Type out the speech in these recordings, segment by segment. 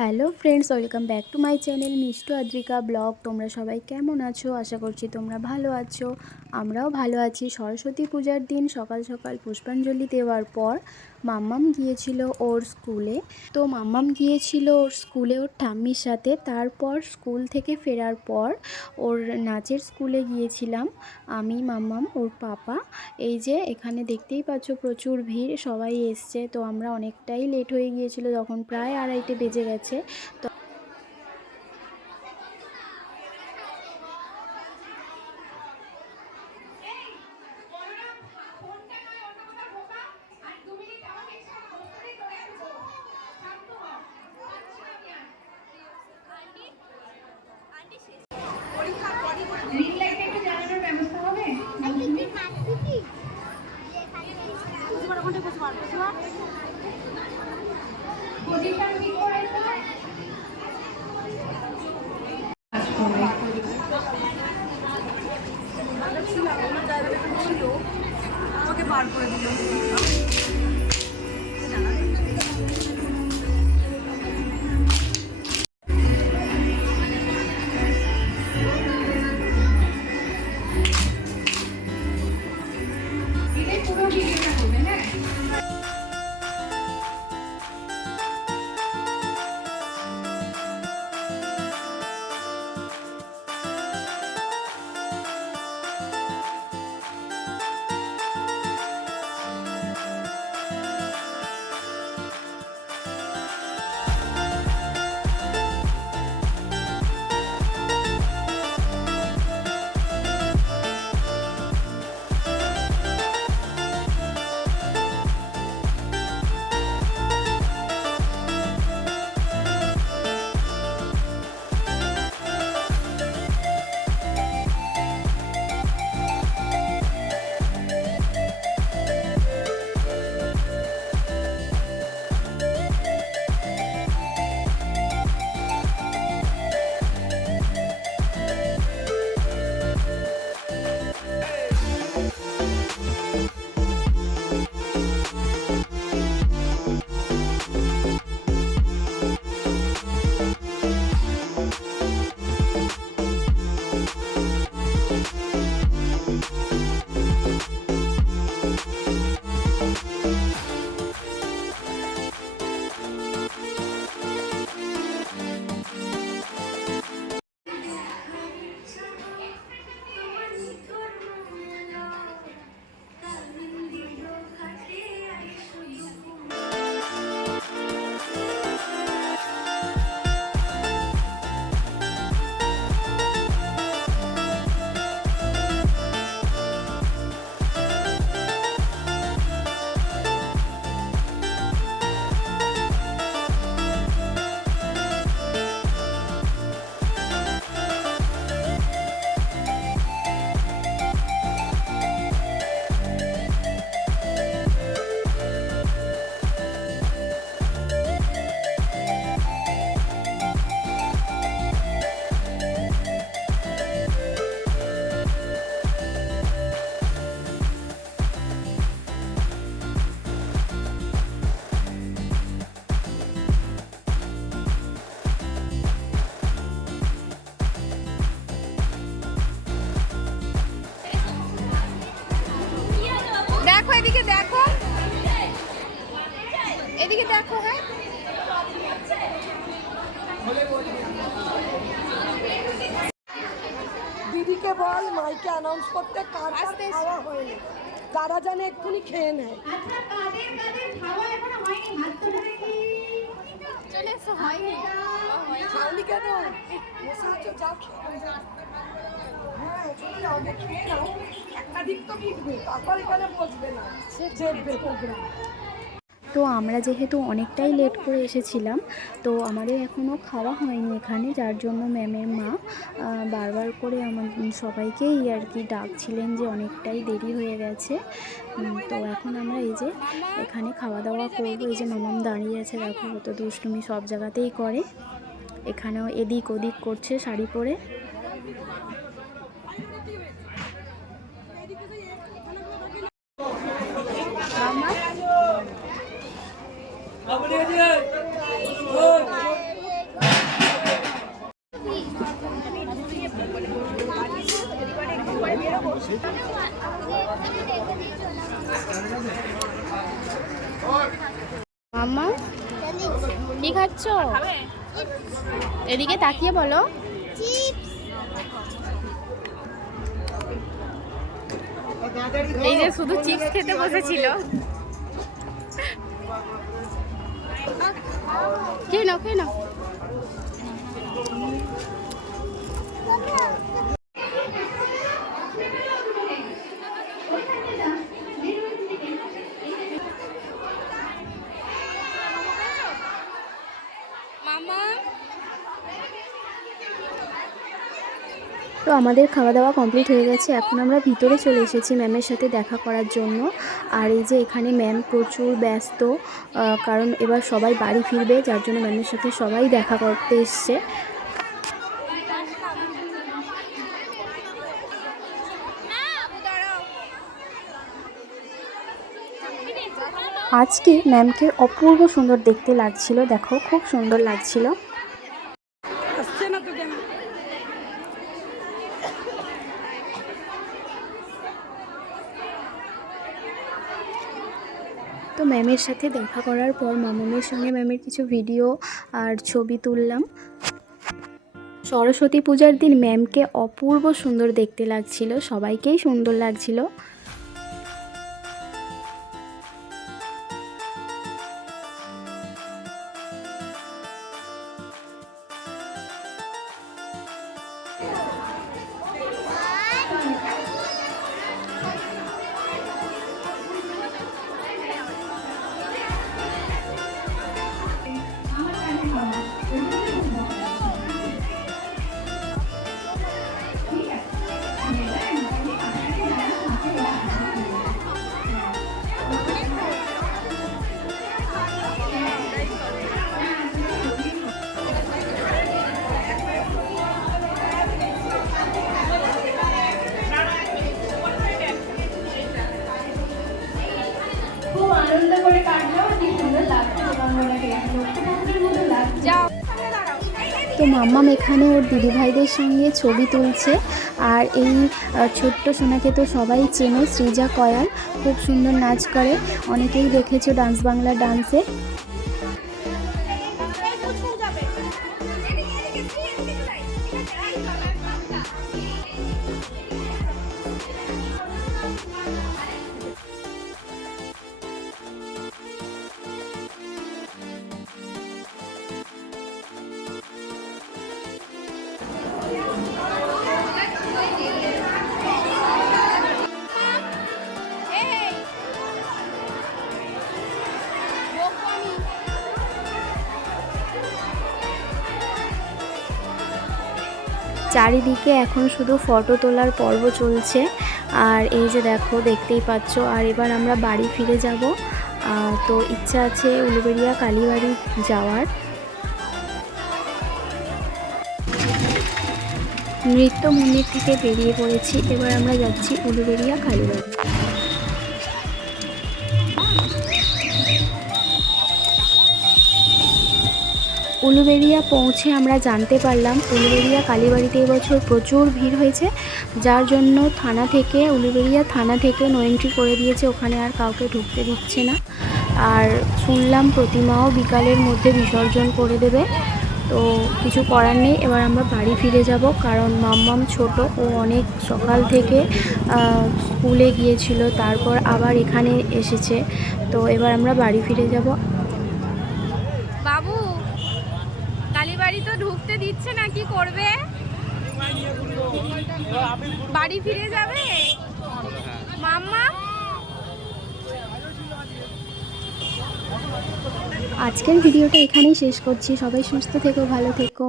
Hello friends, welcome back to my channel Mishtu Adrika blog. তোমরা সবাই কেমন আছো? আশা করছি তোমরা ভালো আছো। আমরাও ভালো আছি। সরস্বতী পূজার দিন সকাল সকাল পুষ্পাঞ্জলি দেওয়ার পর মাম্মাম গিয়েছিল ওর স্কুলে। তো মাম্মাম গিয়েছিল ওর স্কুলে ওর ঠাম্মির সাথে। তারপর স্কুল থেকে ফেরার পর ওর নাচের স্কুলে গিয়েছিলাম আমি, মাম্মাম, ওর পাপা। এই যে এখানে দেখতেই পাচ্ছ প্রচুর ভিড়, সবাই এসছে। তো আমরা অনেকটাই লেট হয়ে গিয়েছিল, তখন প্রায় 2:30 বেজে গেছে। তো আমাকে বার করে দিল। দেখো এদিকে, দেখো এদিকে, দেখো। হ্যাঁ, দিদিকে বল মাইকে অ্যানাউন্স করতে কার কার খাওয়া হয়নি, তারা জানে এক্ষুনি খেয়ে নেয়। চলে এসো। হয়নি, খাওনি কেন? বসে আছো, যাও খেয়ে নাও। হ্যাঁ, চলে যাও, আগে খেয়ে নাও। একটা দিক তো মিটবে, তারপর এখানে বসবে না, দেখবে প্রোগ্রাম। তো আমরা যেহেতু অনেকটাই লেট করে এসেছিলাম, তো আমাদের এখনও খাওয়া হয়নি এখানে, যার জন্য ম্যামের মা বারবার করে আমাদের সবাইকেই আর কি ডাকছিলেন যে অনেকটাই দেরি হয়ে গেছে। তো এখন আমরা এই যে এখানে খাওয়া দাওয়া করবো। এই যে মামাম দাঁড়িয়ে আছে, দেখো কত দুষ্টুমি সব জায়গাতেই করে। এখানেও এদিক ওদিক করছে শাড়ি পরে। মাম্মা কি খাচ্ছ? এদিকে তাকিয়ে বলো। এই যে শুধু চিপস খেতে বসেছিল। খেয়ে নাও, খেয়ে নাও। মামা তো আমাদের খাওয়া দাওয়া কমপ্লিট হয়ে গেছে। এখন আমরা ভিতরে চলে এসেছি ম্যামের সাথে দেখা করার জন্য। আর এই যে এখানে ম্যাম প্রচুর ব্যস্ত, কারণ এবার সবাই বাড়ি ফিরবে, যার জন্য ম্যামের সাথে সবাই দেখা করতে এসছে। আজকে ম্যামকে অপূর্ব সুন্দর দেখতে লাগছিল, দেখো খুব সুন্দর লাগছিল। আসছে না তো কেন? তো ম্যামের সাথে দেখা করার পর মামামের সঙ্গে ম্যামের কিছু ভিডিও আর ছবি তুললাম। সরস্বতী পূজার দিন ম্যামকে অপূর্ব সুন্দর দেখতে লাগছিল, সবাইকেই সুন্দর লাগছিল। খুব আনন্দ করে কাটলো, কি সুন্দর লাগছে। তো মাম্মাম এখানে ওর দিদিভাইদের সঙ্গে ছবি তুলছে। আর এই ছোট্ট সোনাকে তো সবাই চেনে, সৃজা কয়াল, খুব সুন্দর নাচ করে, অনেকেই দেখেছো ডান্স বাংলা ডান্সে। চারিদিকে এখন শুধু ফটো তোলার পর্ব চলছে। আর এই যে দেখো, দেখতেই পাচ্ছ। আর এবার আমরা বাড়ি ফিরে যাব। তো ইচ্ছা আছে উলুবেড়িয়া কালীবাড়ি যাওয়ার। নৃত্য মন্দির থেকে বেরিয়ে পড়েছি, এবার আমরা যাচ্ছি উলুবেড়িয়া কালীবাড়ি। উলুবেড়িয়া পৌঁছে আমরা জানতে পারলাম উলুবেড়িয়া কালীবাড়িতে এবছর প্রচুর ভিড় হয়েছে, যার জন্য উলুবেড়িয়া থানা থেকে নো এন্ট্রি করে দিয়েছে, ওখানে আর কাউকে ঢুকতে দিচ্ছে না। আর শুনলাম প্রতিমাও বিকালের মধ্যে বিসর্জন করে দেবে। তো কিছু করার নেই, এবার আমরা বাড়ি ফিরে যাব, কারণ মাম্মাম ছোট, ও অনেক সকাল থেকে স্কুলে গিয়েছিল, তারপর আবার এখানে এসেছে। তো এবার আমরা বাড়ি ফিরে যাব। বাবু কালীবাড়ি তো ঢুকতে দিচ্ছে না, কি করবে? বাড়ি ফিরে যাবে মাম্মা? আজকের ভিডিওটা এখানেই শেষ করছি। সবাই সুস্থ থেকো, ভালো থেকো।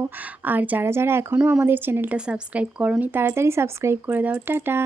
আর যারা যারা এখনও আমাদের চ্যানেলটা সাবস্ক্রাইব করোনি, তাড়াতাড়ি সাবস্ক্রাইব করে দাও। টাটা।